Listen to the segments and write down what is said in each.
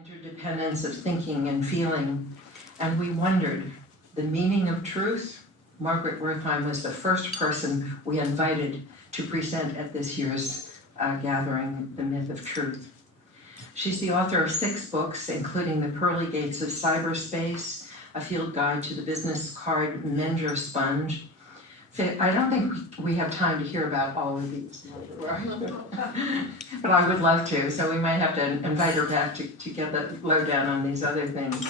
interdependence of thinking and feeling, and we wondered, the meaning of truth? Margaret Wertheim was the first person we invited to present at this year's gathering, The Myth of Truth. She's the author of 6 books, including The Pearly Gates of Cyberspace, A Field Guide to the Business Card Mender Sponge. I don't think we have time to hear about all of these, but I would love to, so we might have to invite her back to get the lowdown on these other things.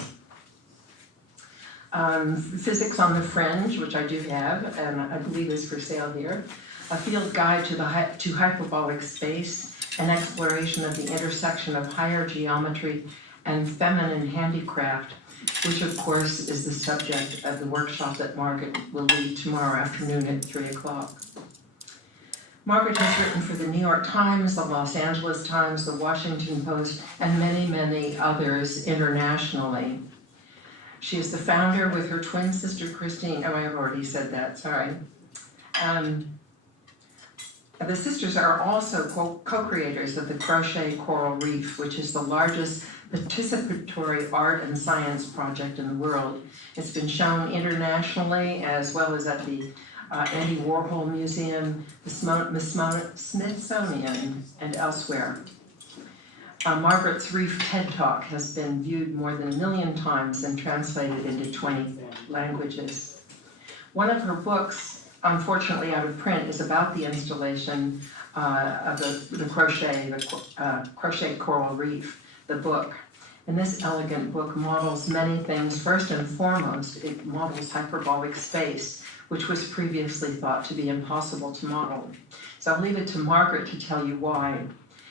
Physics on the Fringe, which I do have, and I believe is for sale here. A Field Guide to Hyperbolic Space, an exploration of the intersection of higher geometry and feminine handicraft, which of course is the subject of the workshop that Margaret will lead tomorrow afternoon at 3 o'clock. Margaret has written for the New York Times, the Los Angeles Times, the Washington Post, and many, many others internationally. She is the founder with her twin sister Christine. Oh, I have already said that, sorry. The sisters are also co-creators of the Crochet Coral Reef, which is the largest participatory art and science project in the world. It's been shown internationally as well as at the Andy Warhol Museum, the Smithsonian, and elsewhere. Margaret's Reef TED Talk has been viewed more than 1 million times and translated into 20 languages. One of her books, unfortunately out of print, is about the installation of the Crochet Coral Reef, the book. And this elegant book models many things. First and foremost, it models hyperbolic space, which was previously thought to be impossible to model. So I'll leave it to Margaret to tell you why.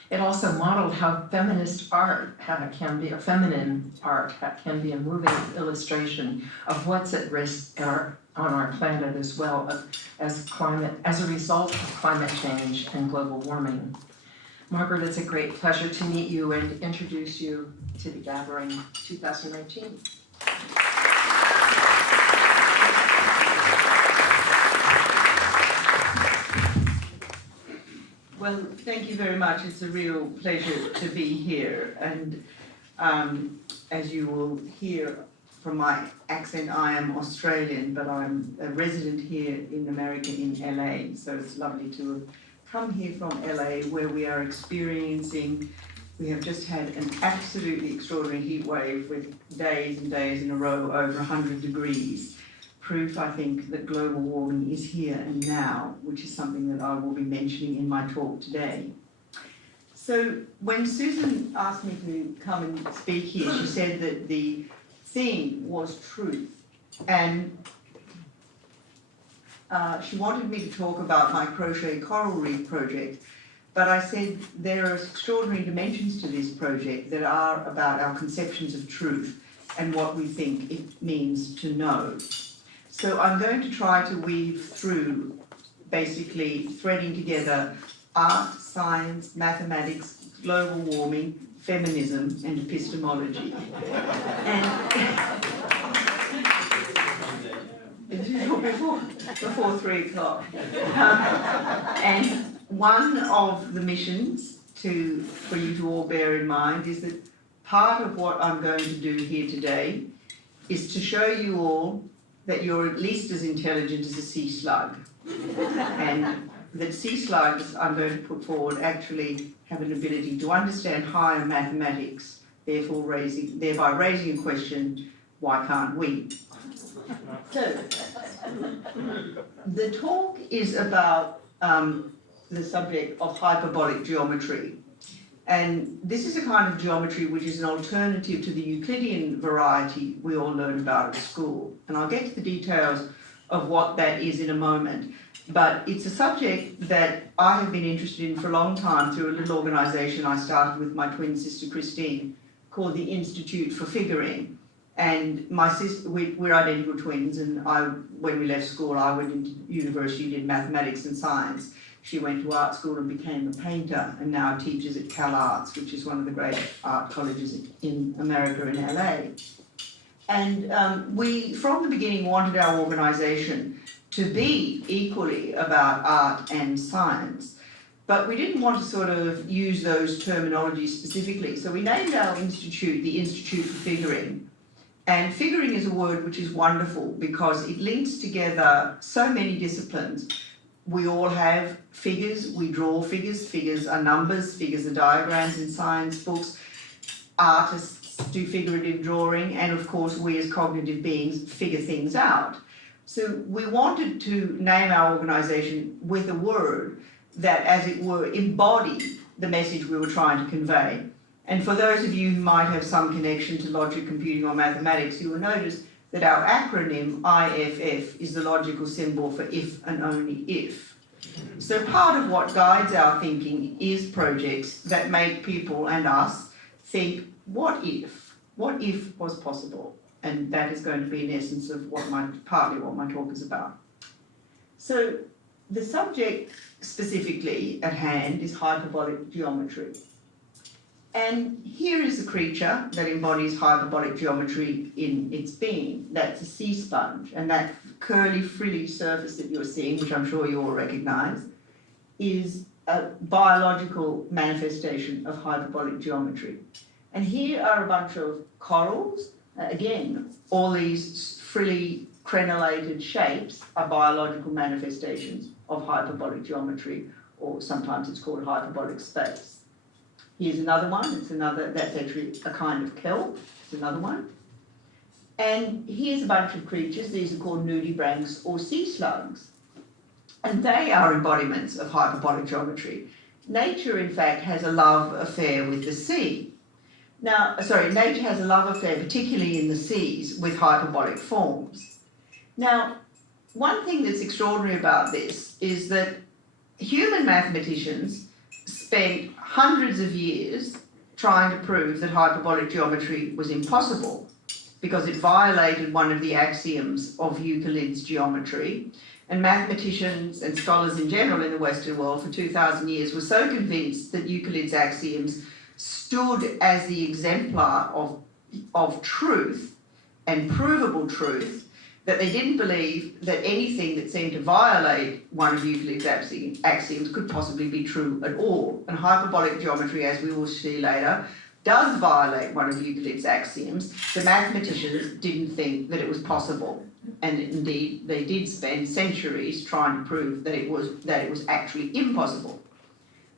It also modeled how feminist art can be, or feminine art can be a moving illustration of what's at risk on our planet as well as a result of climate change and global warming. Margaret, it's a great pleasure to meet you and introduce you to the gathering 2019. Well, thank you very much. It's a real pleasure to be here. And as you will hear from my accent, I am Australian, but I'm a resident here in America, in LA. So it's lovely to have come here from LA, where we are experiencing, we have just had an absolutely extraordinary heat wave with days and days in a row over 100 degrees. Proof, I think, that global warming is here and now, which is something that I will be mentioning in my talk today. So when Susan asked me to come and speak here, she said that the theme was truth. And she wanted me to talk about my Crochet Coral Reef project, but I said there are extraordinary dimensions to this project that are about our conceptions of truth and what we think it means to know. So I'm going to try to weave through, basically threading together art, science, mathematics, global warming, feminism, and epistemology. And before 3 o'clock. And one of the missions for you to all bear in mind is that part of what I'm going to do here today is to show you all that you're at least as intelligent as a sea slug. And that sea slugs, I'm going to put forward, actually have an ability to understand higher mathematics, thereby raising a question, why can't we? So, the talk is about the subject of hyperbolic geometry. And this is a kind of geometry which is an alternative to the Euclidean variety we all learn about at school. And I'll get to the details of what that is in a moment. But it's a subject that I have been interested in for a long time through a little organisation I started with my twin sister Christine called the Institute for Figuring. And my sister, we're identical twins, and when we left school, I went into university, did mathematics and science. She went to art school and became a painter, and now teaches at Cal Arts, which is one of the great art colleges in America, in LA. And we, from the beginning, wanted our organisation to be equally about art and science. but we didn't want to sort of use those terminologies specifically. So we named our institute the Institute for Figuring. And figuring is a word which is wonderful because it links together so many disciplines. We all have figures, we draw figures, figures are numbers, figures are diagrams in science books. Artists do figurative drawing, and of course we as cognitive beings figure things out. So we wanted to name our organisation with a word that, as it were, embodied the message we were trying to convey. And for those of you who might have some connection to logic, computing or mathematics, you will notice that our acronym IFF is the logical symbol for if and only if. So part of what guides our thinking is projects that make people and us think, what if? What if was possible? And that is going to be in essence of partly what my talk is about. So the subject specifically at hand is hyperbolic geometry. And here is a creature that embodies hyperbolic geometry in its being. That's a sea sponge, and that curly, frilly surface that you're seeing, which I'm sure you all recognise, is a biological manifestation of hyperbolic geometry. And here are a bunch of corals. Again, all these frilly, crenellated shapes are biological manifestations of hyperbolic geometry, or sometimes it's called hyperbolic space. Here's another one, that's actually a kind of kelp, it's another one. And here's a bunch of creatures, these are called nudibranchs or sea slugs. And they are embodiments of hyperbolic geometry. Nature, in fact, has a love affair with the sea. Nature has a love affair, particularly in the seas, with hyperbolic forms. Now, one thing that's extraordinary about this is that human mathematicians spent hundreds of years trying to prove that hyperbolic geometry was impossible because it violated one of the axioms of Euclid's geometry. And mathematicians and scholars in general in the Western world for 2,000 years were so convinced that Euclid's axioms stood as the exemplar of truth and provable truth that they didn't believe that anything that seemed to violate one of Euclid's axioms could possibly be true at all. And hyperbolic geometry, as we will see later, does violate one of Euclid's axioms. The mathematicians didn't think that it was possible. And indeed, they did spend centuries trying to prove that it was actually impossible.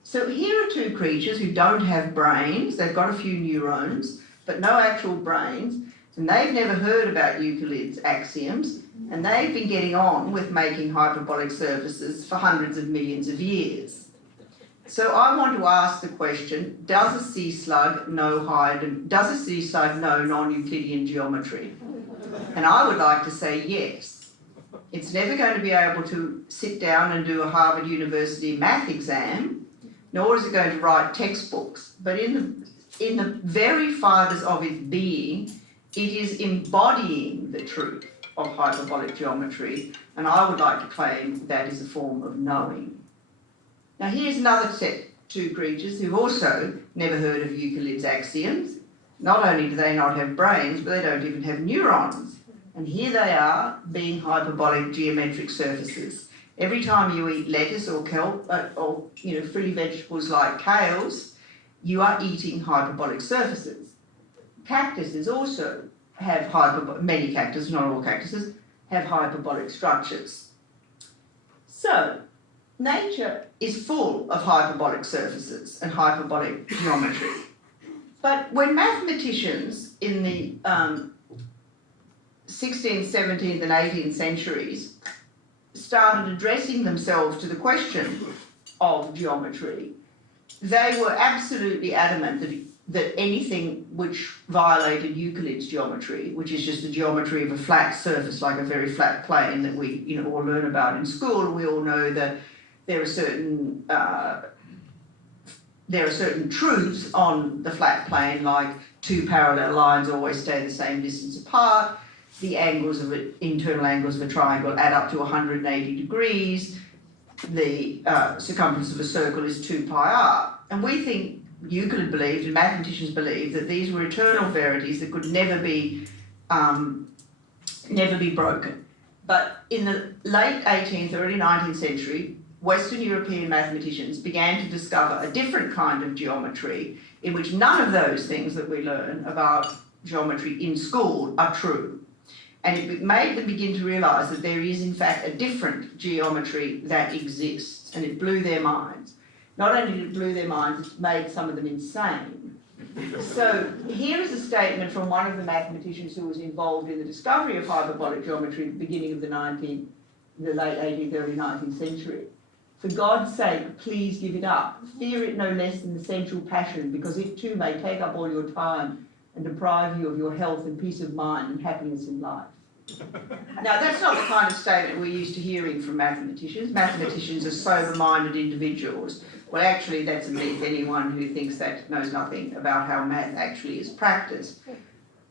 So here are two creatures who don't have brains. They've got a few neurons, but no actual brains. And they've never heard about Euclid's axioms, and they've been getting on with making hyperbolic surfaces for hundreds of millions of years. So I want to ask the question, does a sea slug know non-Euclidean geometry? And I would like to say yes. It's never going to be able to sit down and do a Harvard University math exam, nor is it going to write textbooks. But in the very fibres of its being, it is embodying the truth of hyperbolic geometry, and I would like to claim that is a form of knowing. Now here's another set, two creatures who've also never heard of Euclid's axioms. Not only do they not have brains, but they don't even have neurons. And here they are, being hyperbolic geometric surfaces. Every time you eat lettuce or kelp, or frilly vegetables like kales, you are eating hyperbolic surfaces. Cactuses also have many cactuses, not all cactuses, have hyperbolic structures. So, nature is full of hyperbolic surfaces and hyperbolic geometry. But when mathematicians in the 16th, 17th and 18th centuries started addressing themselves to the question of geometry, they were absolutely adamant that anything which violated Euclid's geometry, which is just the geometry of a flat surface, like a very flat plane that we all learn about in school, we all know that there are certain truths on the flat plane, like two parallel lines always stay the same distance apart, the internal angles of a triangle add up to 180 degrees, the circumference of a circle is 2 pi r. And we think Euclid believed, and mathematicians believed, that these were eternal verities that could never be broken. But in the late 18th, early 19th century, Western European mathematicians began to discover a different kind of geometry in which none of those things that we learn about geometry in school are true. And it made them begin to realise that there is in fact a different geometry that exists, and it blew their minds. Not only did it blow their minds, it made some of them insane. So here is a statement from one of the mathematicians who was involved in the discovery of hyperbolic geometry at the beginning of the late 18th, early 19th century. For God's sake, please give it up. Fear it no less than the sensual passion, because it too may take up all your time and deprive you of your health and peace of mind and happiness in life. Now, that's not the kind of statement we're used to hearing from mathematicians. Mathematicians are sober-minded individuals. Well, actually, that's a myth. Anyone who thinks that knows nothing about how math actually is practiced.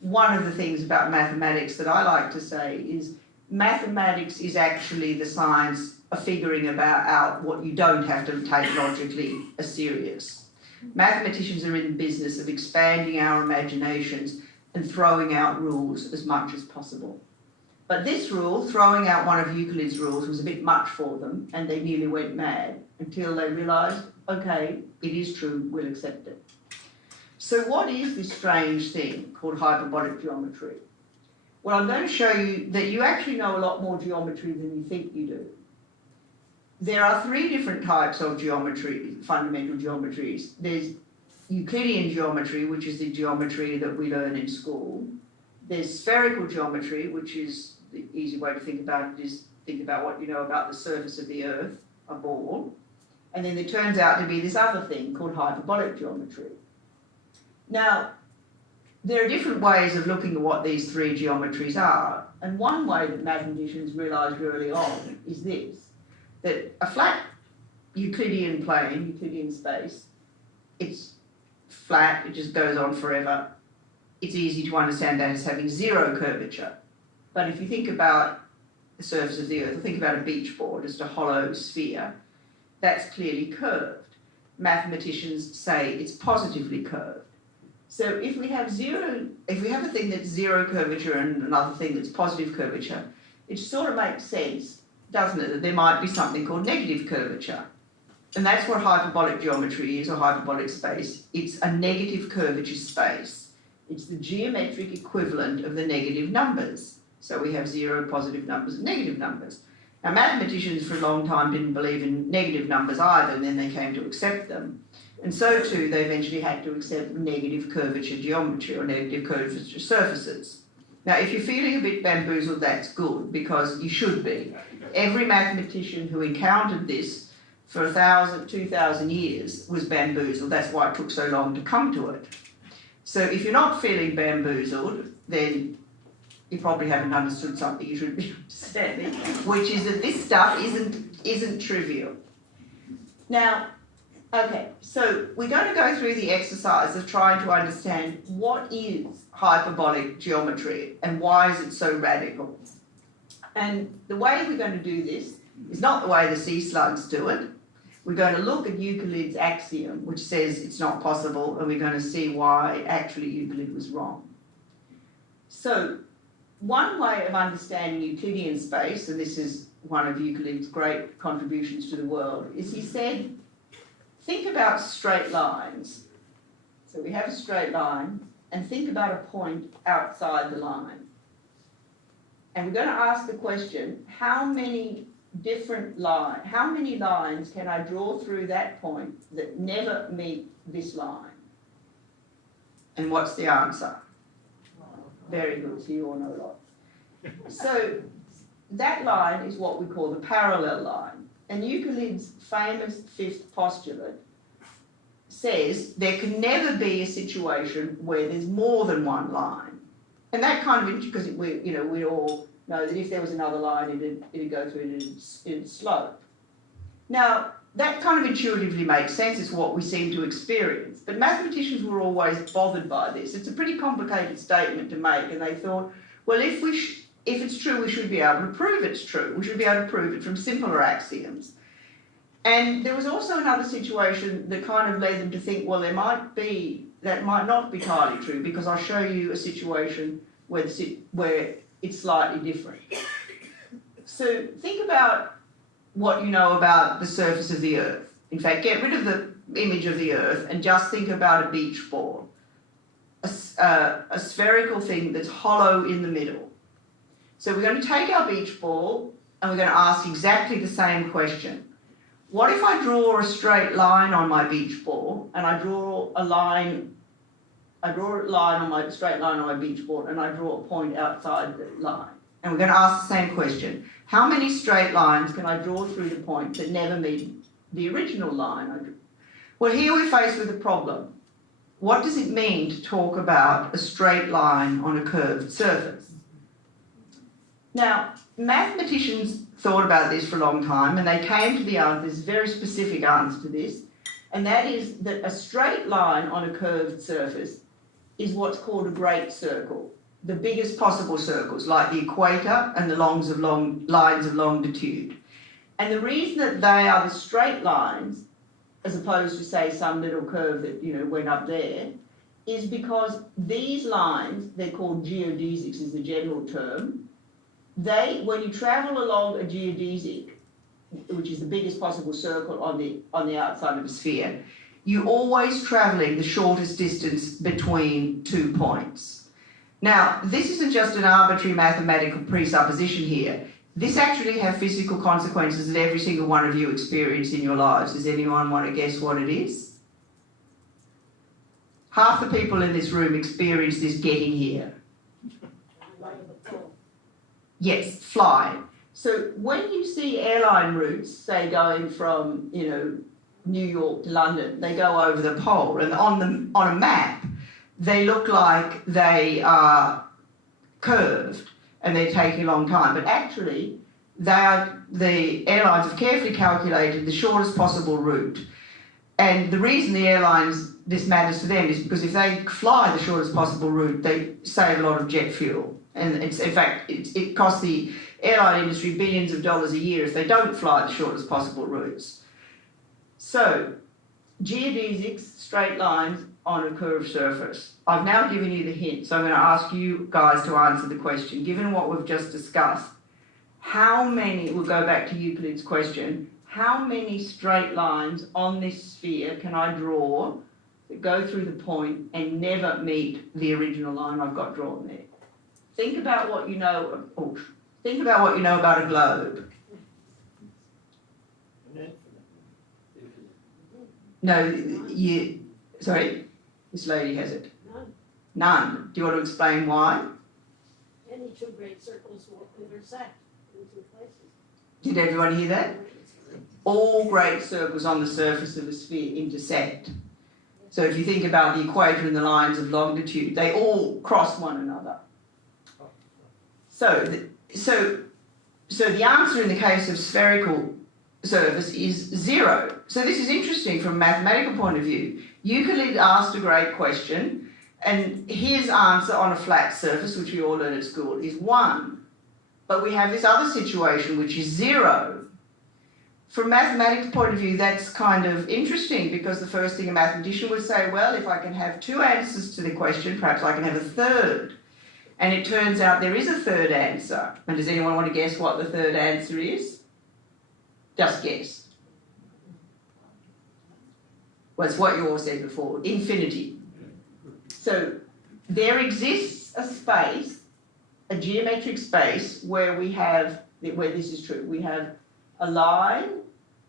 One of the things about mathematics that I like to say is mathematics is actually the science of figuring out what you don't have to take logically as serious. Mathematicians are in the business of expanding our imaginations and throwing out rules as much as possible. But this rule, throwing out one of Euclid's rules, was a bit much for them, and they nearly went mad until they realised, okay, it is true, we'll accept it. So what is this strange thing called hyperbolic geometry? Well, I'm going to show you that you actually know a lot more geometry than you think you do. There are three different types of geometry, fundamental geometries. There's Euclidean geometry, which is the geometry that we learn in school. There's spherical geometry, which is the easy way to think about it is think about what you know about the surface of the Earth, a ball. And then there turns out to be this other thing called hyperbolic geometry. Now, there are different ways of looking at what these three geometries are. And one way that mathematicians realised early on is this, that a flat Euclidean plane, Euclidean space, it's flat, it just goes on forever. It's easy to understand that as having zero curvature. But if you think about the surface of the Earth, or think about a beach ball, just a hollow sphere, that's clearly curved. Mathematicians say it's positively curved. So if we have a thing that's zero curvature and another thing that's positive curvature, it sort of makes sense, doesn't it, that there might be something called negative curvature. And that's what hyperbolic geometry is, or hyperbolic space. It's a negative curvature space. It's the geometric equivalent of the negative numbers. So we have zero, positive numbers, and negative numbers. Now, mathematicians for a long time didn't believe in negative numbers either, and then they came to accept them. And so too, they eventually had to accept negative curvature geometry, or negative curvature surfaces. Now, if you're feeling a bit bamboozled, that's good, because you should be. Every mathematician who encountered this for 1,000, 2,000 years was bamboozled. That's why it took so long to come to it. So if you're not feeling bamboozled, then you probably haven't understood something you should be understanding, which is that this stuff isn't trivial. Now, okay, so we're going to go through the exercise of trying to understand what is hyperbolic geometry and why is it so radical. And the way we're going to do this is not the way the sea slugs do it. We're going to look at Euclid's axiom, which says it's not possible, and we're going to see why actually Euclid was wrong. So one way of understanding Euclidean space, and this is one of Euclid's great contributions to the world, is he said, think about straight lines. So we have a straight line, and think about a point outside the line. And we're going to ask the question, how many lines can I draw through that point that never meet this line? And what's the answer? Very good, so you all know a lot. So that line is what we call the parallel line. And Euclid's famous fifth postulate says there can never be a situation where there's more than one line. And that kind of, because we all know that if there was another line, it'd go through it, it'd slope. Now, that kind of intuitively makes sense. It's what we seem to experience. But mathematicians were always bothered by this. It's a pretty complicated statement to make, and they thought, well, if it's true, we should be able to prove it's true. We should be able to prove it from simpler axioms. And there was also another situation that kind of led them to think, well, that might not be entirely true, because I'll show you a situation where it's slightly different. So think about what you know about the surface of the Earth. In fact, get rid of the image of the Earth and just think about a beach ball, a spherical thing that's hollow in the middle. So we're going to take our beach ball and we're going to ask exactly the same question. What if I draw a straight line on my beach ball and I draw a line on my straight line on my beach ball and I draw a point outside the line? And we're going to ask the same question. How many straight lines can I draw through the point that never meet the original line? Well, here we're faced with a problem. What does it mean to talk about a straight line on a curved surface? Now, mathematicians thought about this for a long time and they came to the answer, this very specific answer to this, and that is that a straight line on a curved surface is what's called a great circle, the biggest possible circles, like the equator and the lines of longitude. And the reason that they are the straight lines, as opposed to, say, some little curve that, went up there, is because these lines, they're called geodesics is the general term, when you travel along a geodesic, which is the biggest possible circle on the outside of a sphere, you're always travelling the shortest distance between 2 points. Now, this isn't just an arbitrary mathematical presupposition here. This actually has physical consequences that every single one of you experience in your lives. Does anyone want to guess what it is? Half the people in this room experience this getting here. Yes, flying. So when you see airline routes, say going from, New York to London, they go over the pole, and on a map, they look like they are curved and they're taking a long time. But actually, the airlines have carefully calculated the shortest possible route. And the reason this matters to them is because if they fly the shortest possible route, they save a lot of jet fuel. And it costs the airline industry billions of dollars a year if they don't fly the shortest possible routes. So, geodesics, straight lines on a curved surface. I've now given you the hint, so I'm going to ask you guys to answer the question. Given what we've just discussed, we'll go back to Euclid's question, how many straight lines on this sphere can I draw that go through the point and never meet the original line I've got drawn there? Think about what you know about a globe. No, sorry, this lady has it. None. Do you want to explain why? Any two great circles will intersect in two places. Did everyone hear that? All great circles on the surface of a sphere intersect. So if you think about the equator and the lines of longitude, they all cross one another. So the answer in the case of spherical surface is 0. So this is interesting from a mathematical point of view. Euclid asked a great question, and his answer on a flat surface, which we all learn at school, is 1. But we have this other situation, which is 0. From a mathematics point of view, that's kind of interesting, because the first thing a mathematician would say, well, if I can have 2 answers to the question, perhaps I can have a third. And it turns out there is a third answer. And does anyone want to guess what the third answer is? Just guess. Well, it's what you all said before, infinity. So there exists a space, a geometric space, where this is true. We have a line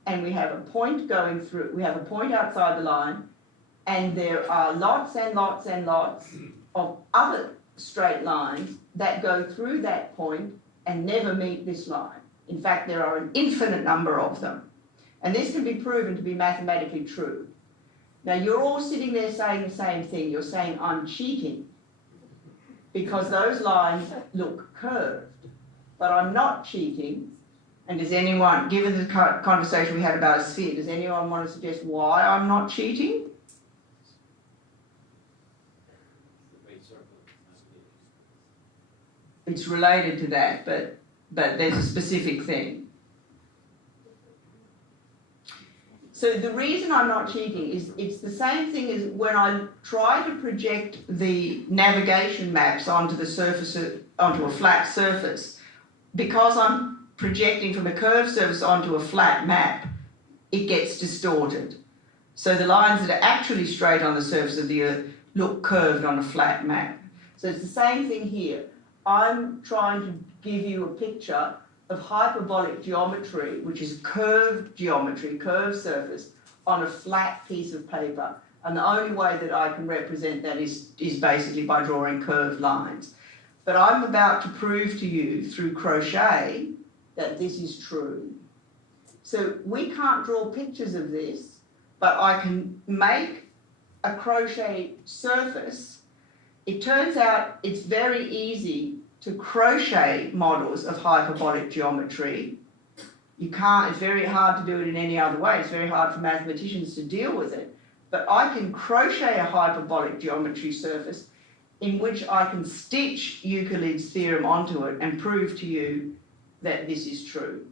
and we have a point going through, we have a point outside the line, and there are lots and lots and lots of other straight lines that go through that point and never meet this line. In fact, there are an infinite number of them. And this can be proven to be mathematically true. Now, you're all sitting there saying the same thing. You're saying, I'm cheating, because those lines look curved. But I'm not cheating. And does anyone, given the conversation we had about a sphere, does anyone want to suggest why I'm not cheating? It's related to that, but there's a specific thing. So the reason I'm not cheating is it's the same thing as when I try to project the navigation maps onto a flat surface. Because I'm projecting from a curved surface onto a flat map, it gets distorted. So the lines that are actually straight on the surface of the Earth look curved on a flat map. So it's the same thing here. I'm trying to give you a picture of hyperbolic geometry, which is curved geometry, curved surface, on a flat piece of paper. And the only way that I can represent that is basically by drawing curved lines. But I'm about to prove to you through crochet that this is true. So we can't draw pictures of this, but I can make a crochet surface. It turns out it's very easy to crochet models of hyperbolic geometry. You can't, it's very hard to do it in any other way. It's very hard for mathematicians to deal with it. But I can crochet a hyperbolic geometry surface in which I can stitch Euclid's theorem onto it and prove to you that this is true.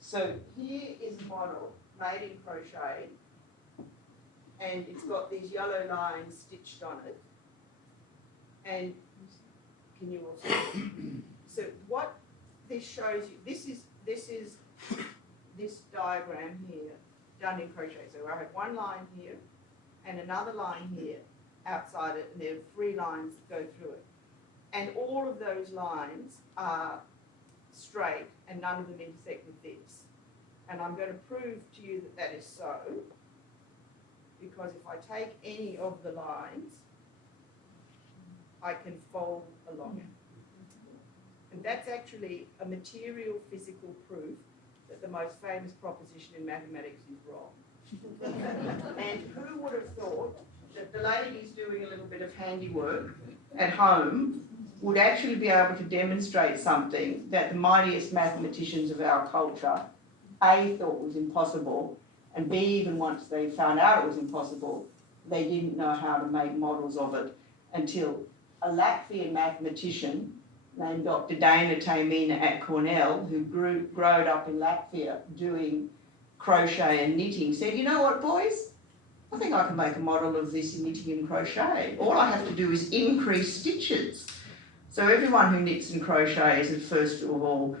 So here is a model made in crochet, and it's got these yellow lines stitched on it. And can you also see? So what this shows you, this is this diagram here done in crochet. So I have one line here and another line here outside it, and there are 3 lines that go through it. And all of those lines are straight and none of them intersect with this. And I'm going to prove to you that that is so, because if I take any of the lines, I can fold along it. And that's actually a material physical proof that the most famous proposition in mathematics is wrong. And who would have thought that the ladies doing a little bit of handiwork at home would actually be able to demonstrate something that the mightiest mathematicians of our culture, A, thought was impossible, and B, even once they found out it was impossible, they didn't know how to make models of it until a Latvian mathematician named Dr. Dana Taimina at Cornell, who grew up in Latvia doing crochet and knitting, said, you know what, boys? I think I can make a model of this in knitting and crochet. All I have to do is increase stitches. So everyone who knits and crochets, first of all,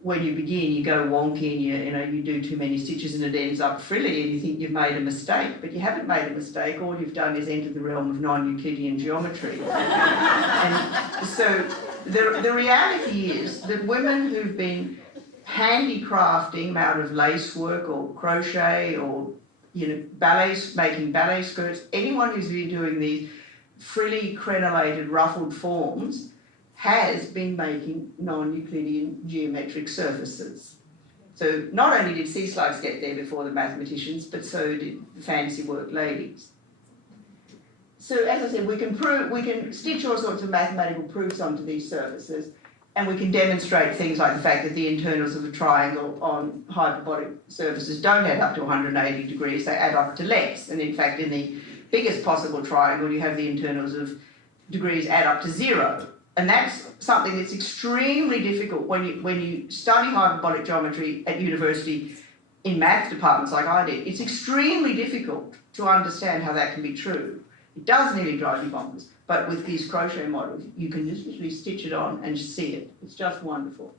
when you begin, you go wonky and you do too many stitches and it ends up frilly and you think you've made a mistake, but you haven't made a mistake. All you've done is enter the realm of non-Euclidean geometry. And so the reality is that women who've been handicrafting out of lacework or crochet or ballets, making ballet skirts, anyone who's been doing these frilly, crenellated, ruffled forms has been making non-Euclidean geometric surfaces. So not only did sea slugs get there before the mathematicians, but so did the fancy work ladies. So as I said, we can stitch all sorts of mathematical proofs onto these surfaces, and we can demonstrate things like the fact that the internals of a triangle on hyperbolic surfaces don't add up to 180 degrees, they add up to less. And in fact, in the biggest possible triangle, you have the internals of degrees add up to 0. And that's something that's extremely difficult when you study hyperbolic geometry at university in maths departments like I did. It's extremely difficult to understand how that can be true. It does nearly drive you bonkers. But with these crochet models, you can just literally stitch it on and see it. It's just wonderful.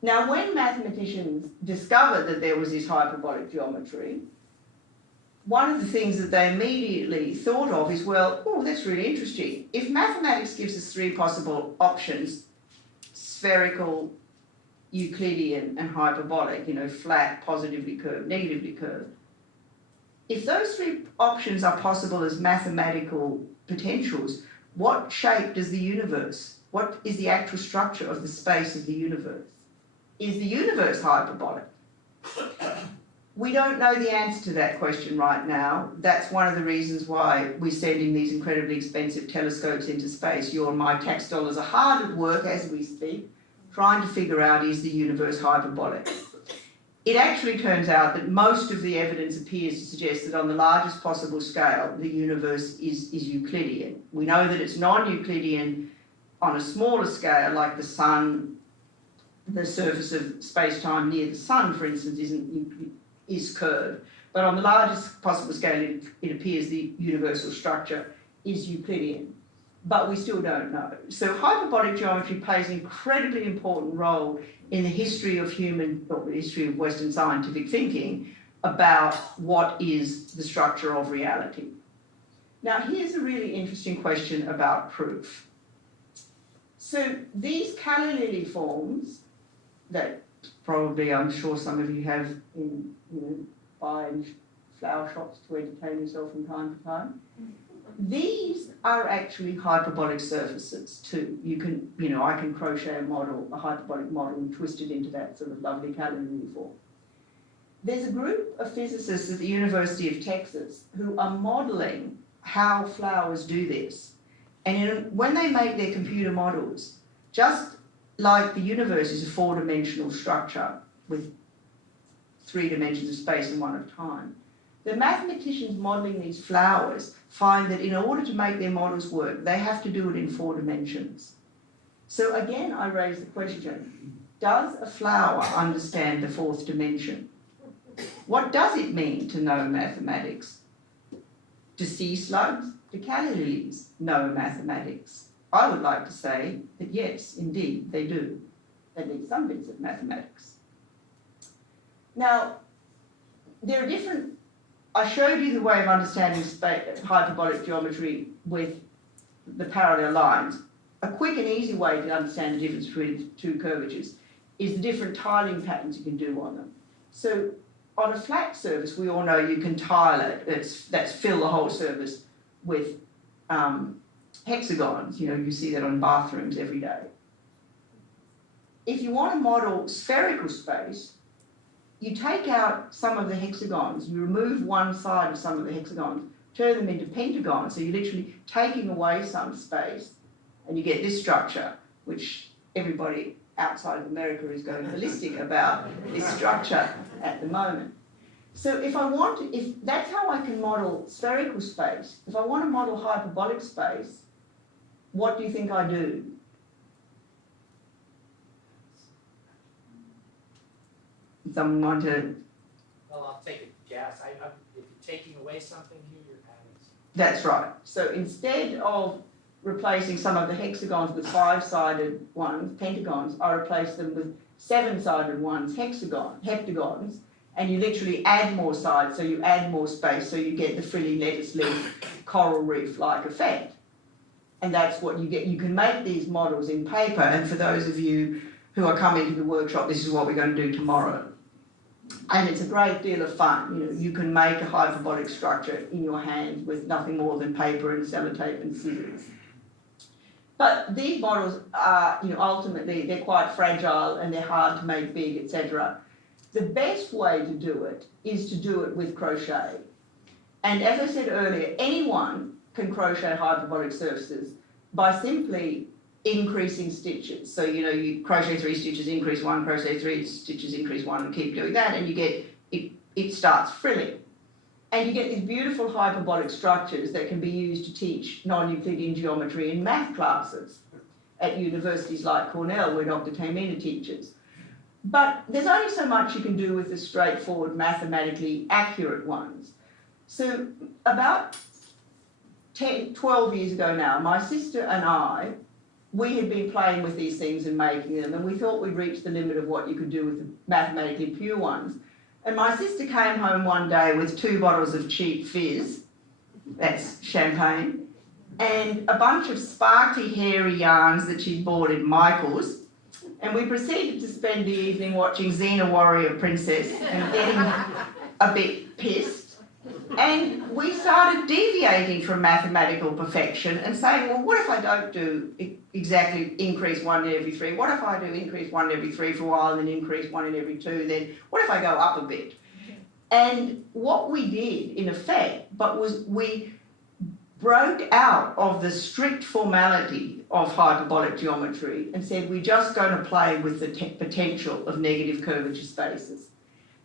Now, when mathematicians discovered that there was this hyperbolic geometry, one of the things that they immediately thought of is, well, oh, that's really interesting. If mathematics gives us 3 possible options, spherical, Euclidean, and hyperbolic, flat, positively curved, negatively curved, if those 3 options are possible as mathematical potentials, what shape does the universe? What is the actual structure of the space of the universe? Is the universe hyperbolic? We don't know the answer to that question right now. That's one of the reasons why we're sending these incredibly expensive telescopes into space. Your and my tax dollars are hard at work as we speak, trying to figure out, is the universe hyperbolic? It actually turns out that most of the evidence appears to suggest that on the largest possible scale, the universe is Euclidean. We know that it's non-Euclidean on a smaller scale, like the sun, the surface of space-time near the sun, for instance, is curved. But on the largest possible scale, it appears the universal structure is Euclidean. but we still don't know. So hyperbolic geometry plays an incredibly important role in the history of the history of Western scientific thinking about what is the structure of reality. Now, here's a really interesting question about proof. So these calla lily forms that probably I'm sure some of you have in, buying flower shops to entertain yourself from time to time. These are actually hyperbolic surfaces too. You can, I can crochet a model, a hyperbolic model, and twist it into that sort of lovely calla lily form. There's a group of physicists at the University of Texas who are modelling how flowers do this. And when they make their computer models, just like the universe is a four-dimensional structure with 3 dimensions of space and 1 of time, the mathematicians modelling these flowers find that in order to make their models work, they have to do it in 4 dimensions. So again, I raise the question, does a flower understand the 4th dimension? What does it mean to know mathematics? Do sea slugs, do calla lilies know mathematics? I would like to say that yes, indeed, they do. They need some bits of mathematics. Now, there are different. I showed you the way of understanding hyperbolic geometry with the parallel lines. A quick and easy way to understand the difference between 2 curvatures is the different tiling patterns you can do on them. So on a flat surface, we all know you can tile it. That's fill the whole surface with hexagons. You see that on bathrooms every day. If you want to model spherical space, you take out some of the hexagons, you remove one side of some of the hexagons, turn them into pentagons, so you're literally taking away some space, and you get this structure, which everybody outside of America is going ballistic about this structure at the moment. So if that's how I can model spherical space, if I want to model hyperbolic space, what do you think I do? Someone want to? Well, I'll take a guess. If you're taking away something here, you're adding something. That's right. So instead of replacing some of the hexagons with 5-sided ones, pentagons, I replace them with 7-sided ones, heptagons, and you literally add more sides, so you add more space, so you get the frilly lettuce leaf coral reef-like effect. And that's what you get. You can make these models in paper, and for those of you who are coming to the workshop, this is what we're going to do tomorrow. And it's a great deal of fun. You can make a hyperbolic structure in your hands with nothing more than paper and sellotape and scissors. But these models are, ultimately, they're quite fragile and they're hard to make big, etc. The best way to do it is to do it with crochet. And as I said earlier, anyone can crochet hyperbolic surfaces by simply increasing stitches. So, you crochet 3 stitches, increase 1, crochet 3 stitches, increase 1, and keep doing that, and you get, it starts frilling. And you get these beautiful hyperbolic structures that can be used to teach non-Euclidean geometry in math classes at universities like Cornell, where Dr. Taimina teaches. But there's only so much you can do with the straightforward, mathematically accurate ones. So about 12 years ago now, my sister and we had been playing with these things and making them, and we thought we'd reached the limit of what you could do with the mathematically pure ones. And my sister came home one day with 2 bottles of cheap fizz, that's champagne, and a bunch of sparkly, hairy yarns that she'd bought in Michael's. And we proceeded to spend the evening watching Xena Warrior Princess and getting a bit pissed. And we started deviating from mathematical perfection and saying, well, what if I don't do exactly increase 1 in every 3? What if I do increase 1 in every 3 for a while and then increase 1 in every 2? Then what if I go up a bit? And what we did, in effect, was we broke out of the strict formality of hyperbolic geometry and said we're just going to play with the potential of negative curvature spaces.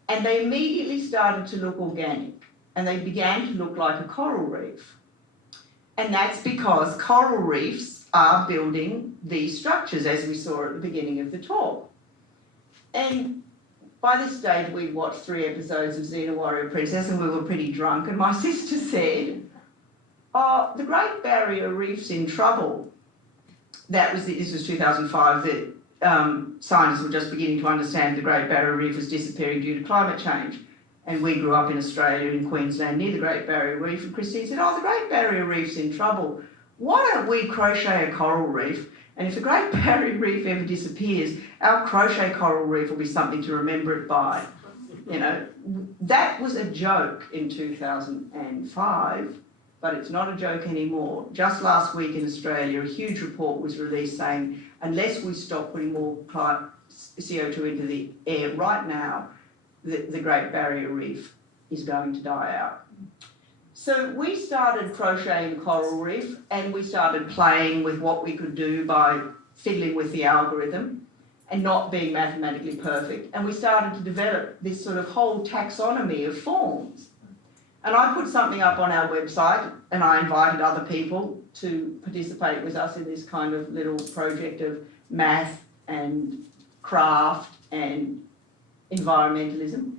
And they immediately started to look organic, and they began to look like a coral reef. And that's because coral reefs are building these structures, as we saw at the beginning of the talk. And by this stage, we'd watched 3 episodes of Xena Warrior Princess, and we were pretty drunk, and my sister said, The Great Barrier Reef's in trouble. This was 2005, that scientists were just beginning to understand the Great Barrier Reef was disappearing due to climate change. And we grew up in Australia, in Queensland, near the Great Barrier Reef, and Christine said, the Great Barrier Reef's in trouble. Why don't we crochet a coral reef? And if the Great Barrier Reef ever disappears, our crochet coral reef will be something to remember it by. You know, that was a joke in 2005, but it's not a joke anymore. Just last week in Australia, a huge report was released saying, unless we stop putting more CO2 into the air right now, the Great Barrier Reef is going to die out. So we started crocheting coral reef, and we started playing with what we could do by fiddling with the algorithm and not being mathematically perfect. And we started to develop this sort of whole taxonomy of forms. And I put something up on our website, and I invited other people to participate with us in this kind of little project of math and craft and environmentalism.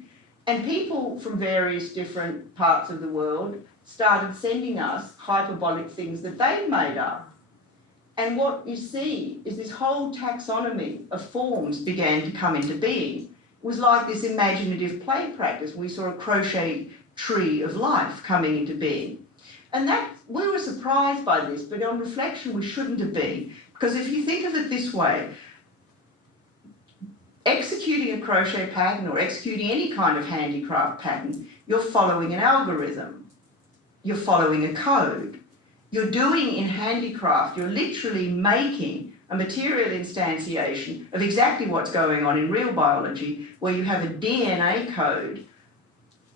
And people from various different parts of the world started sending us hyperbolic things that they'd made up. And what you see is this whole taxonomy of forms began to come into being. It was like this imaginative play practice. We saw a crochet tree of life coming into being. And we were surprised by this, but on reflection we shouldn't have been. Because if you think of it this way, executing a crochet pattern or executing any kind of handicraft pattern, you're following an algorithm. You're following a code. You're doing in handicraft, you're literally making a material instantiation of exactly what's going on in real biology, where you have a DNA code,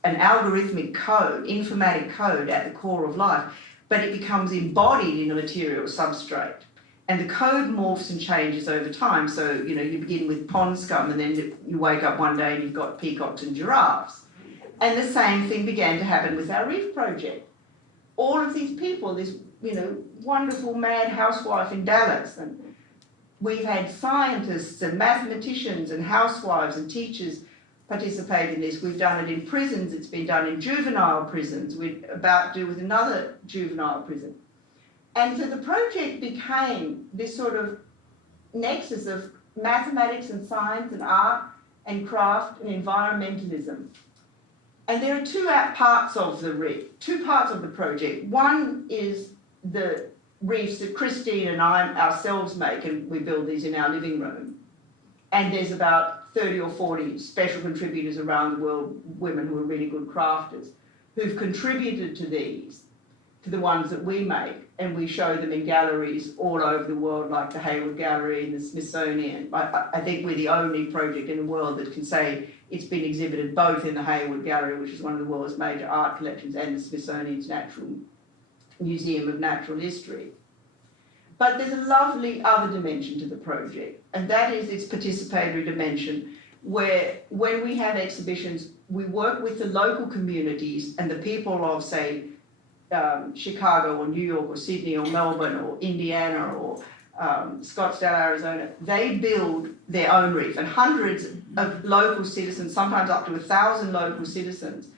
an algorithmic code, informatic code at the core of life, but it becomes embodied in a material substrate. And the code morphs and changes over time. So, you know, you begin with pond scum, and then you wake up one day and you've got peacocks and giraffes. And the same thing began to happen with our reef project. All of these people, this, you know, wonderful mad housewife in Dallas, and we've had scientists and mathematicians and housewives and teachers participate in this. We've done it in prisons. It's been done in juvenile prisons. We're about to do with another juvenile prison. And so the project became this sort of nexus of mathematics and science and art and craft and environmentalism. And there are two parts of the reef, two parts of the project. One is the reefs that Christine and I ourselves make, and we build these in our living room. And there's about 30 or 40 special contributors around the world, women who are really good crafters, who've contributed to these, to the ones that we make, and we show them in galleries all over the world, like the Hayward Gallery and the Smithsonian. I think we're the only project in the world that can say it's been exhibited both in the Hayward Gallery, which is one of the world's major art collections, and the Smithsonian's Museum of Natural History. But there's a lovely other dimension to the project, and that is its participatory dimension, where when we have exhibitions, we work with the local communities and the people of, say, Chicago or New York or Sydney or Melbourne or Indiana or Scottsdale, Arizona. They build their own reef, and hundreds of local citizens, sometimes up to 1,000 local citizens,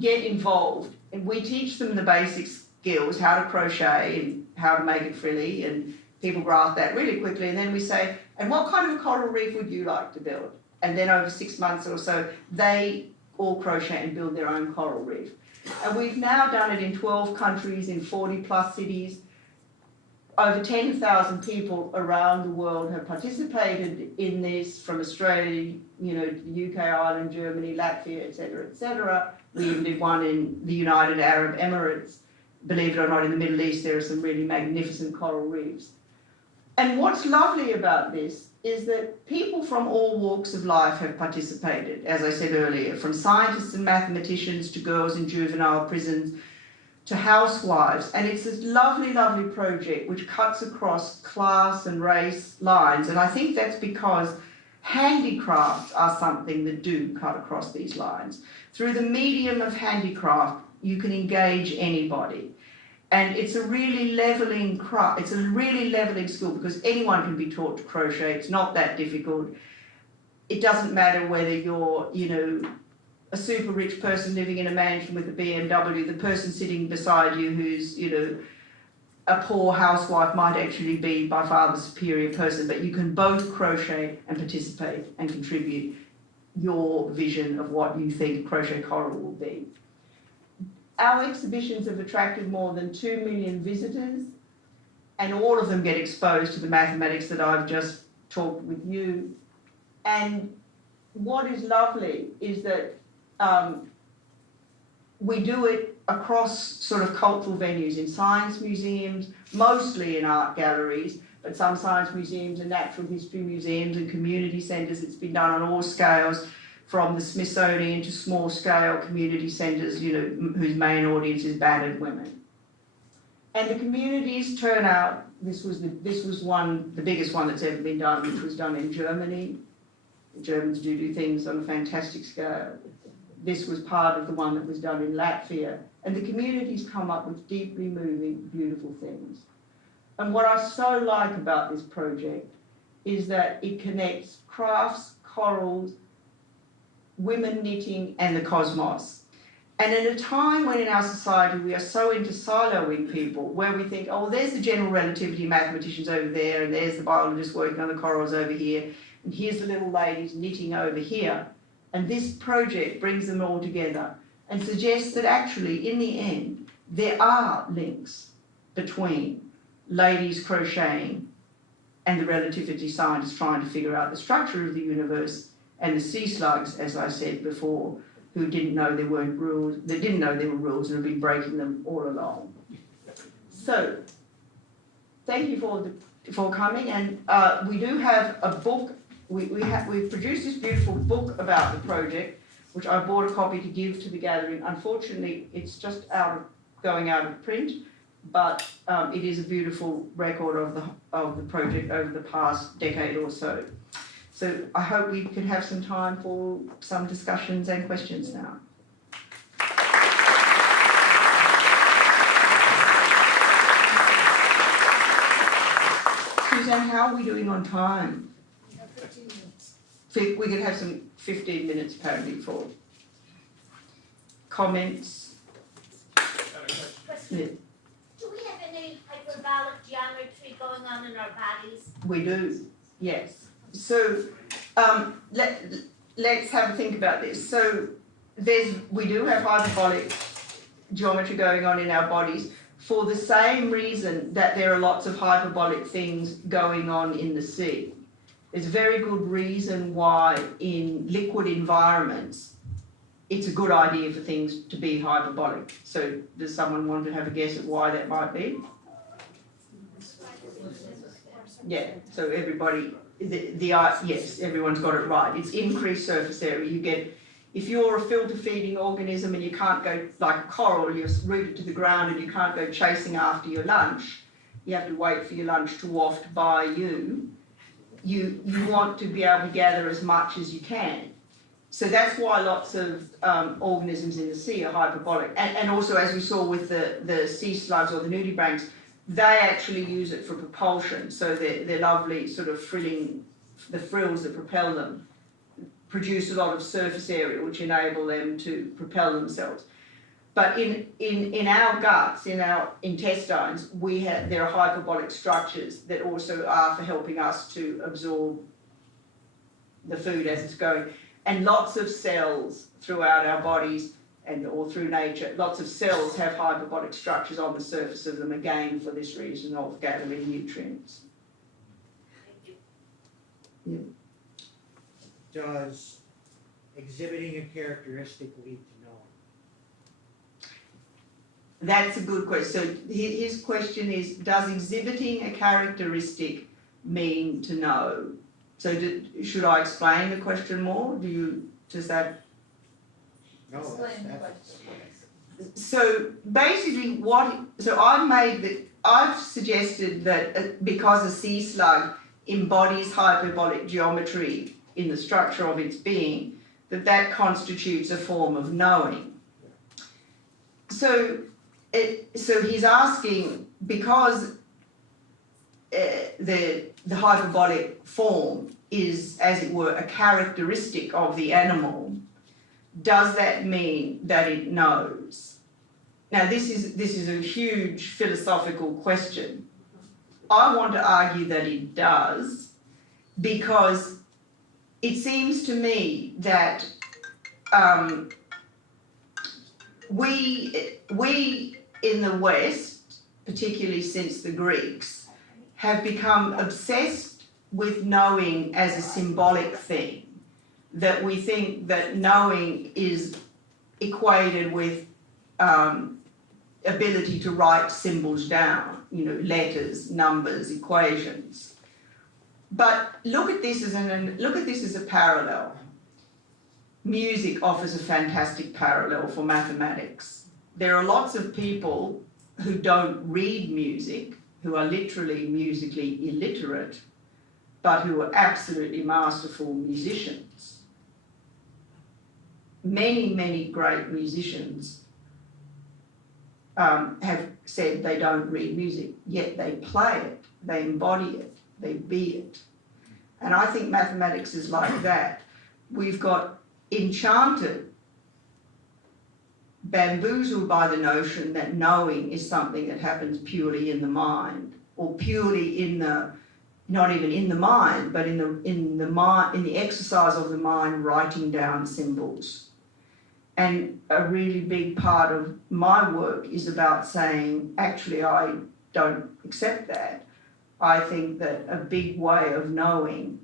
get involved, and we teach them the basic skills, how to crochet and how to make it frilly, and people grasp that really quickly, and then we say, and what kind of a coral reef would you like to build? And then over 6 months or so, they all crochet and build their own coral reef. And we've now done it in 12 countries, in 40 plus cities. Over 10,000 people around the world have participated in this, from Australia, you know, UK, Ireland, Germany, Latvia, etc., etc. We even did one in the United Arab Emirates. Believe it or not, in the Middle East, there are some really magnificent coral reefs. And what's lovely about this is that people from all walks of life have participated, as I said earlier, from scientists and mathematicians to girls in juvenile prisons to housewives. And it's this lovely, lovely project which cuts across class and race lines. And I think that's because handicrafts are something that do cut across these lines. Through the medium of handicraft, you can engage anybody. And it's a really levelling craft. It's a really levelling skill, because anyone can be taught to crochet. It's not that difficult. It doesn't matter whether you're, you know, a super rich person living in a mansion with a BMW, the person sitting beside you who's, you know, a poor housewife might actually be by far the superior person, but you can both crochet and participate and contribute your vision of what you think crochet coral will be. Our exhibitions have attracted more than 2 million visitors, and all of them get exposed to the mathematics that I've just talked with you. And what is lovely is that we do it across sort of cultural venues, in science museums, mostly in art galleries, but some science museums and natural history museums and community centres. It's been done on all scales, from the Smithsonian to small scale community centres, you know, whose main audience is battered women. And the communities turn out. This was the biggest one that's ever been done, which was done in Germany. The Germans do things on a fantastic scale. This was part of the one that was done in Latvia. And the communities come up with deeply moving, beautiful things. And what I so like about this project is that it connects crafts, corals, women knitting, and the cosmos. And in a time when in our society we are so into siloing people, where we think, oh, there's the general relativity mathematicians over there, and there's the biologists working on the corals over here, and here's the little ladies knitting over here. And this project brings them all together and suggests that actually, in the end, there are links between ladies crocheting and the relativity scientists trying to figure out the structure of the universe, and the sea slugs, as I said before, who didn't know there weren't rules, they didn't know there were rules and have been breaking them all along. So, thank you for coming, and we do have a book. We've produced this beautiful book about the project, which I bought a copy to give to the gathering. Unfortunately, it's just going out of print, but it is a beautiful record of the project over the past decade or so. So I hope we can have some time for some discussions and questions now. Suzanne, how are we doing on time? We have 15 minutes. We could have some 15 minutes apparently for comments. Question. Yeah. Do we have any hyperbolic geometry going on in our bodies? We do, yes. So let's have a think about this. So we do have hyperbolic geometry going on in our bodies for the same reason that there are lots of hyperbolic things going on in the sea. There's a very good reason why in liquid environments it's a good idea for things to be hyperbolic. So does someone want to have a guess at why that might be? Yeah, so everybody, yes, everyone's got it right. It's increased surface area. You get, if you're a filter feeding organism and you can't go, like a coral, you're rooted to the ground and you can't go chasing after your lunch, you have to wait for your lunch to waft by you. You want to be able to gather as much as you can. So that's why lots of organisms in the sea are hyperbolic. And also, as we saw with the sea slugs or the nudibranchs, they actually use it for propulsion. So they're lovely sort of the frills that propel them produce a lot of surface area which enable them to propel themselves. But in our guts, in our intestines, there are hyperbolic structures that also are for helping us to absorb the food as it's going. And lots of cells throughout our bodies or through nature, lots of cells have hyperbolic structures on the surface of them, again for this reason of gathering nutrients. Thank you. Yeah. Does exhibiting a characteristic lead to knowing? That's a good question. So his question is, does exhibiting a characteristic mean to know? So should I explain the question more? Does that? No, So basically I've suggested that because a sea slug embodies hyperbolic geometry in the structure of its being, that constitutes a form of knowing. So he's asking, because the hyperbolic form is, as it were, a characteristic of the animal, does that mean that it knows? Now, this is a huge philosophical question. I want to argue that it does, because it seems to me that we in the West, particularly since the Greeks, have become obsessed with knowing as a symbolic thing, that we think that knowing is equated with ability to write symbols down, letters, numbers, equations. But look at this as a parallel. Music offers a fantastic parallel for mathematics. There are lots of people who don't read music, who are literally musically illiterate, but who are absolutely masterful musicians. Many great musicians have said they don't read music, yet they play it, they embody it, they be it. And I think mathematics is like that. We've got enchanted, bamboozled by the notion that knowing is something that happens purely in the mind, or purely in the, not even in the mind, but in the exercise of the mind, writing down symbols. And a really big part of my work is about saying, actually, I don't accept that. I think that a big way of knowing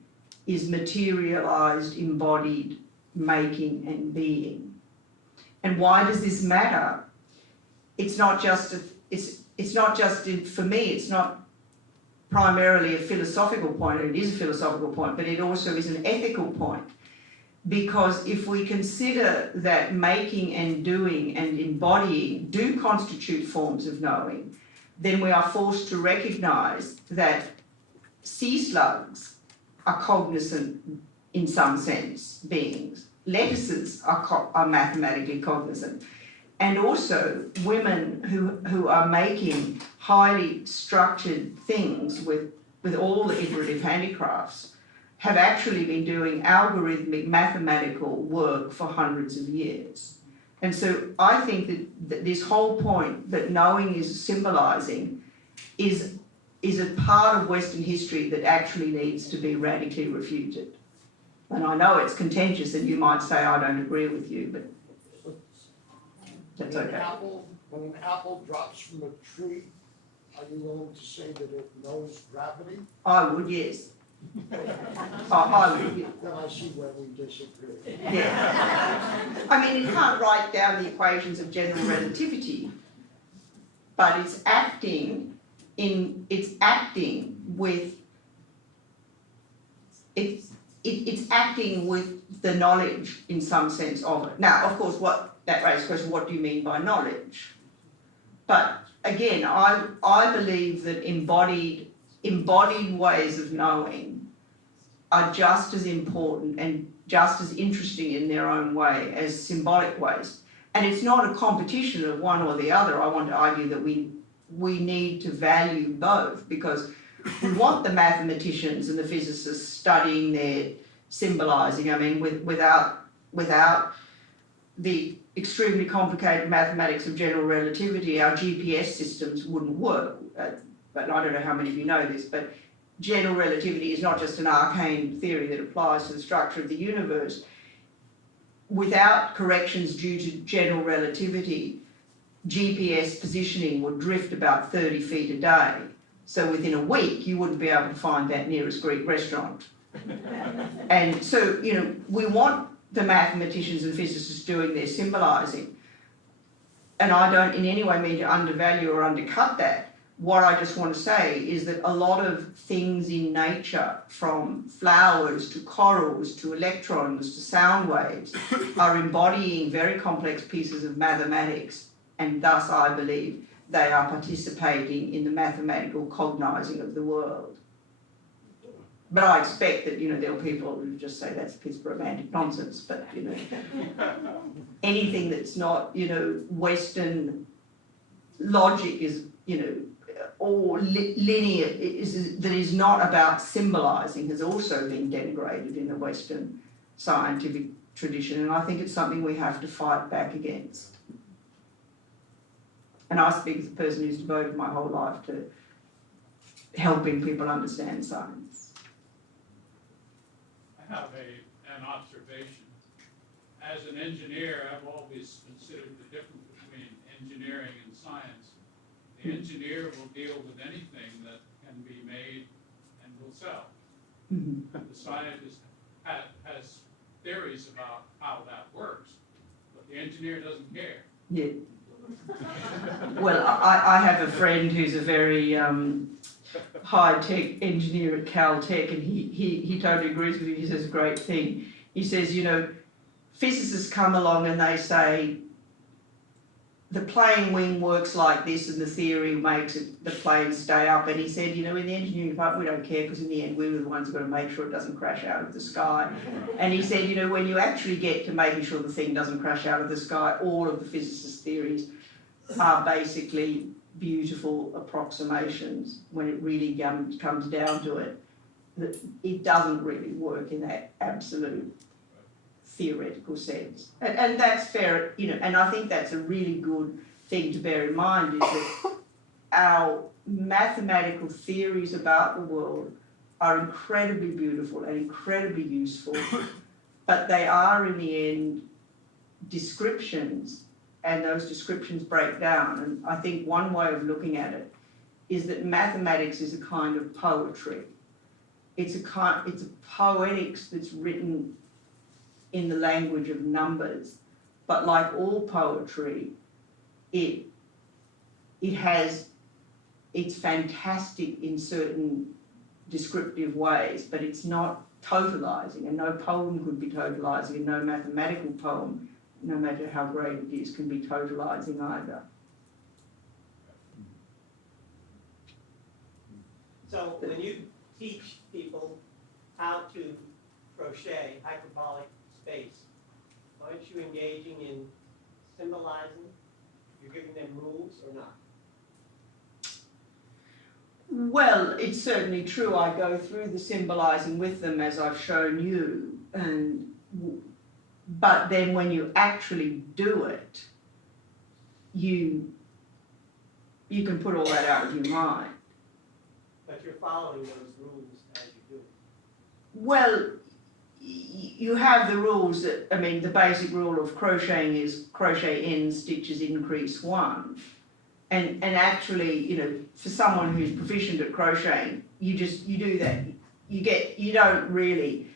is materialized, embodied, making and being. And why does this matter? It's not just for me, it's not primarily a philosophical point. It is a philosophical point, but it also is an ethical point. Because if we consider that making and doing and embodying do constitute forms of knowing, then we are forced to recognize that sea slugs are cognizant in some sense beings. Lettuces are mathematically cognizant. And also women who are making highly structured things with all the iterative handicrafts have actually been doing algorithmic mathematical work for hundreds of years. And so I think that this whole point that knowing is symbolizing is a part of Western history that actually needs to be radically refuted. And I know it's contentious and you might say I don't agree with you, but that's okay. When an apple drops from a tree, are you willing to say that it knows gravity? I would, yes. I would, yes. Then I see where we disagree. Yeah. I mean, it can't write down the equations of general relativity, but it's acting with the knowledge in some sense of it. Now, of course, that raises the question, what do you mean by knowledge? But again, I believe that embodied ways of knowing are just as important and just as interesting in their own way as symbolic ways. And it's not a competition of one or the other. I want to argue that we need to value both, because we want the mathematicians and the physicists studying their symbolizing. I mean, without the extremely complicated mathematics of general relativity, our GPS systems wouldn't work. But I don't know how many of you know this, but general relativity is not just an arcane theory that applies to the structure of the universe. Without corrections due to general relativity, GPS positioning would drift about 30 feet a day. So within a week, you wouldn't be able to find that nearest Greek restaurant. And so, we want the mathematicians and physicists doing their symbolizing. And I don't in any way mean to undervalue or undercut that. What I just want to say is that a lot of things in nature, from flowers to corals to electrons to sound waves, are embodying very complex pieces of mathematics, and thus I believe they are participating in the mathematical cognizing of the world. But I expect that, there are people who just say that's a piece of romantic nonsense, but, anything that's not, Western logic is, or linear, that is not about symbolizing has also been denigrated in the Western scientific tradition, and I think it's something we have to fight back against. And I speak as a person who's devoted my whole life to helping people understand science. I have an observation. As an engineer, I've always considered the difference between engineering and science. The engineer will deal with anything that can be made and will sell. Mm-hmm. The scientist has theories about how that works, but the engineer doesn't care. Yeah. Well, I have a friend who's a very high-tech engineer at Caltech, and he totally agrees with you. He says a great thing. He says, you know, physicists come along and they say, the plane wing works like this and the theory makes the plane stay up. And he said, you know, in the engineering department, we don't care because in the end, we were the ones who've got to make sure it doesn't crash out of the sky. And he said, you know, when you actually get to making sure the thing doesn't crash out of the sky, all of the physicists' theories are basically beautiful approximations. When it really comes down to it, that it doesn't really work in that absolute theoretical sense. And that's fair, you know, and I think that's a really good thing to bear in mind, is that our mathematical theories about the world are incredibly beautiful and incredibly useful, but they are in the end descriptions, and those descriptions break down. And I think one way of looking at it is that mathematics is a kind of poetry. It's a poetics that's written in the language of numbers, but like all poetry, it's fantastic in certain descriptive ways, but it's not totalizing, and no poem could be totalizing, and no mathematical poem, no matter how great it is, can be totalizing either. So when you teach people how to crochet hyperbolic space, aren't you engaging in symbolizing? You're giving them rules or not? Well, it's certainly true. I go through the symbolizing with them, as I've shown you, but then when you actually do it, you can put all that out of your mind. But you're following those rules as you do it. Well, you have the rules that, I mean, the basic rule of crocheting is crochet in, stitches increase 1. And actually, you know, for someone who's proficient at crocheting, you do that. You don't really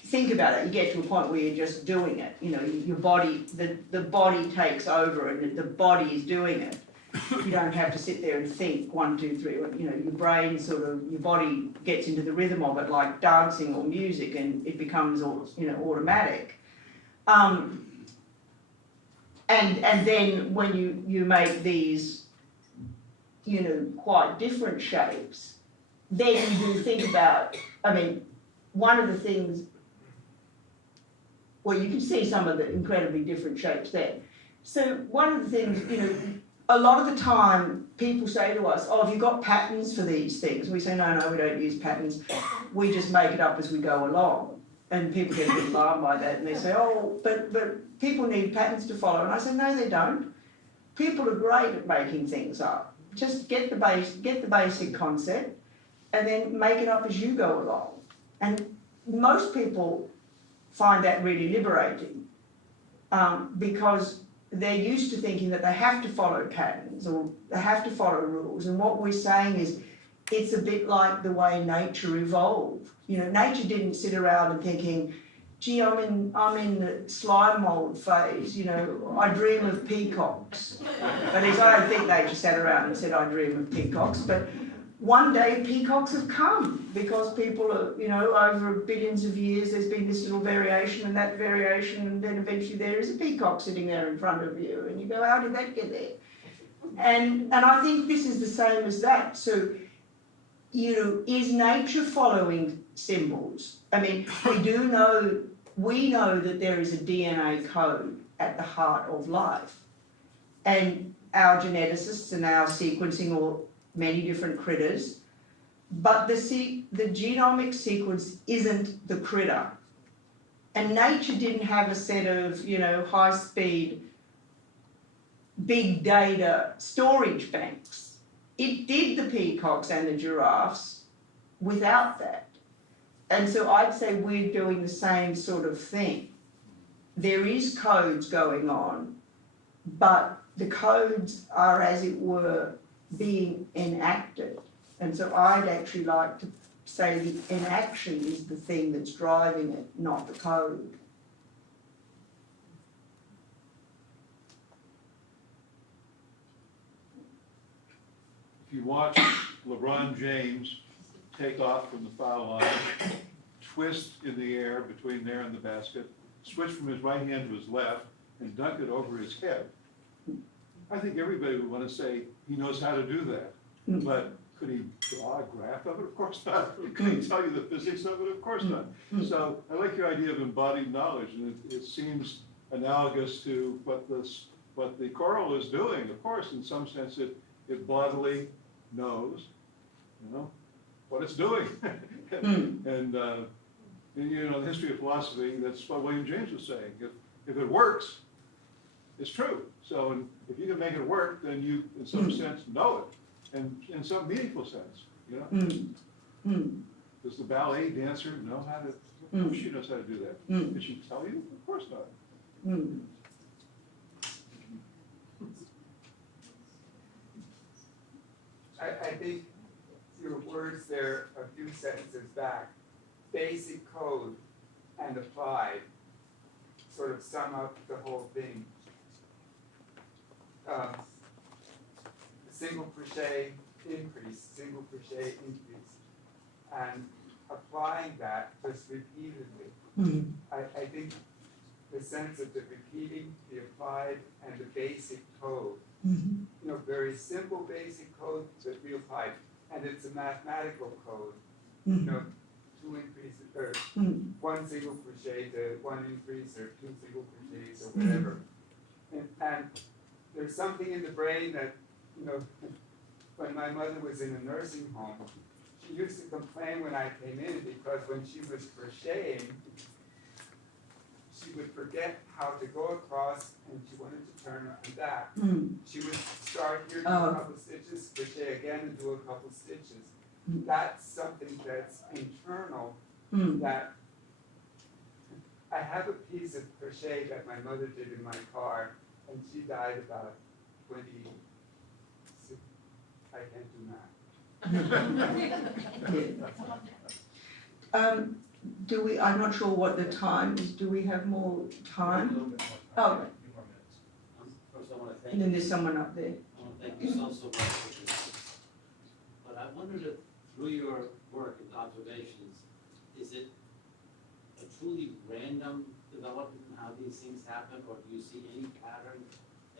think about it. You get to a point where you're just doing it. You know, your body, the body takes over and the body is doing it. You don't have to sit there and think 1, 2, 3. You know, your brain your body gets into the rhythm of it, like dancing or music, and it becomes automatic. And then when you make these, you know, quite different shapes, then you do think about, I mean, one of the things, well, you can see some of the incredibly different shapes there. So one of the things, you know, a lot of the time people say to us, oh, have you got patterns for these things? We say, no, we don't use patterns. We just make it up as we go along. And people get a bit alarmed by that, and they say, oh, but people need patterns to follow. And I say, no, they don't. People are great at making things up. Just get the basic concept, and then make it up as you go along. And most people find that really liberating, because they're used to thinking that they have to follow patterns or they have to follow rules. And what we're saying is, it's a bit like the way nature evolved. You know, nature didn't sit around and thinking, gee, I'm in the slime mold phase, you know, I dream of peacocks. At least I don't think nature sat around and said, I dream of peacocks, but one day peacocks have come because people are, you know, over billions of years there's been this little variation and that variation, and then eventually there is a peacock sitting there in front of you, and you go, how did that get there? And I think this is the same as that. So, you know, is nature following symbols? I mean, we know that there is a DNA code at the heart of life. And our geneticists are now sequencing all many different critters, but the genomic sequence isn't the critter. And nature didn't have a set of, high-speed, big data storage banks. It did the peacocks and the giraffes without that. And so I'd say we're doing the same sort of thing. There is codes going on, but the codes are, as it were, being enacted. And so I'd actually like to say the inaction is the thing that's driving it, not the code. If you watch LeBron James take off from the foul line, twist in the air between there and the basket, switch from his right hand to his left, and dunk it over his head, I think everybody would want to say he knows how to do that. But could he draw a graph of it? Of course not. Could he tell you the physics of it? Of course not. So I like your idea of embodied knowledge, and it seems analogous to what the coral is doing. Of course, in some sense, it bodily knows, what it's doing. And the history of philosophy, that's what William James was saying. If it works, it's true. So if you can make it work, then you, in some sense, know it, and in some meaningful sense, Does the ballet dancer know how to? Of course she knows how to do that. Did she tell you? Of course not. I think your words there a few sentences back, basic code and applied, sort of sum up the whole thing. Single crochet increase, single crochet increase, and applying that just repeatedly. I think the sense of the repeating, the applied, and the basic code. Very simple basic code that we applied, and it's a mathematical code. 2 increases, or 1 single crochet to 1 increase, or 2 single crochets, or whatever. And there's something in the brain that, when my mother was in a nursing home, she used to complain when I came in because when she was crocheting, she would forget how to go across and she wanted to turn and back. She would start here, do a couple stitches, crochet again and do a couple stitches. That's something that's internal that I have a piece of crochet that my mother did in my car, and she died about 26. I can't do math. I'm not sure what the time is. Do we have more time? Oh, First, I want to thank and you. then there's someone up there. I want to thank you so much for this. But I wondered if, through your work and observations, is it a truly random development in how these things happen, or do you see any pattern,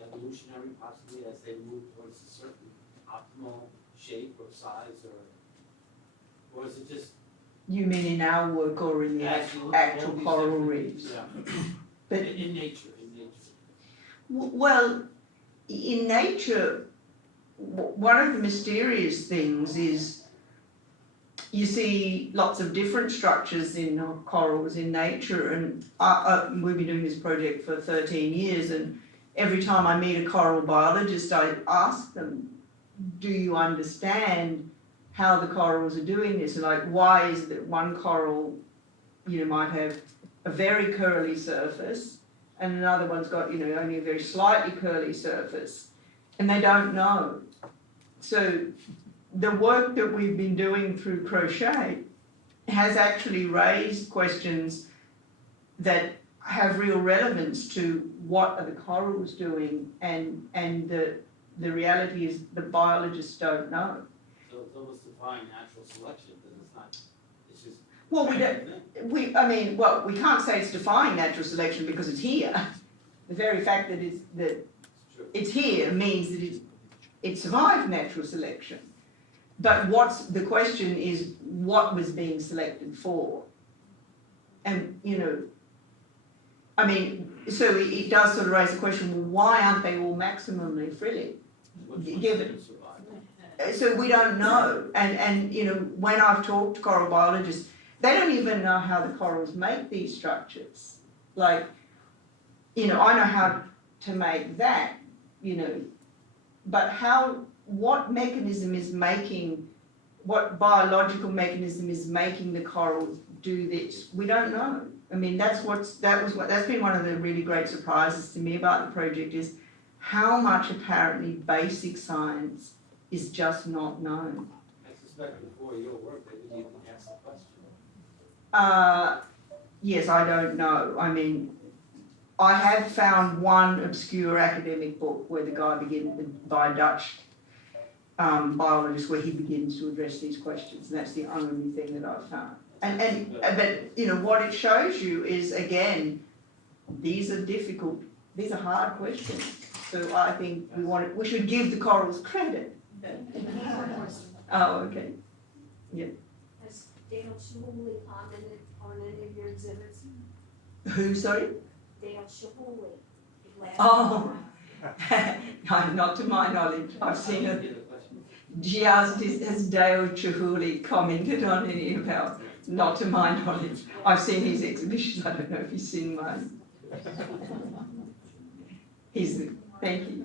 evolutionary possibly, as they move towards a certain optimal shape or size, or is it just You mean in our work or in the actual coral reefs? Yeah. But in nature, well, in nature, one of the mysterious things is you see lots of different structures in corals in nature, and we've been doing this project for 13 years, and every time I meet a coral biologist, I ask them, do you understand how the corals are doing this? And like, why is it that one coral, might have a very curly surface, and another one's got, only a very slightly curly surface, and they don't know. So the work that we've been doing through crochet has actually raised questions that have real relevance to what are the corals doing, and the reality is the biologists don't know. So it's almost defying natural selection, but it's not, it's just. Well, we can't say it's defying natural selection because it's here. The very fact that it's here means that it survived natural selection. But the question is what was being selected for? And, so it does sort of raise the question, well, why aren't they all maximally frilly? So we don't know. And when I've talked to coral biologists, they don't even know how the corals make these structures. Like, I know how to make that, but what mechanism is making, what biological mechanism is making the corals do this? We don't know. I mean, that's been one of the really great surprises to me about the project, is how much apparently basic science is just not known. I suspect before your work, they didn't even ask the question. Yes, I don't know. I mean, I have found one obscure academic book where the guy by a Dutch biologist, where he begins to address these questions, and that's the only thing that I've found. But what it shows you is, again, these are hard questions. So I think we should give the corals credit. Oh, okay. Has Dale Chihuly commented on any of your exhibits? Who, sorry? Dale Chihuly. Oh, not to my knowledge. I've seen it. She asked, has Dale Chihuly commented on any of our? Not to my knowledge. I've seen his exhibitions. I don't know if he's seen mine. Thank you.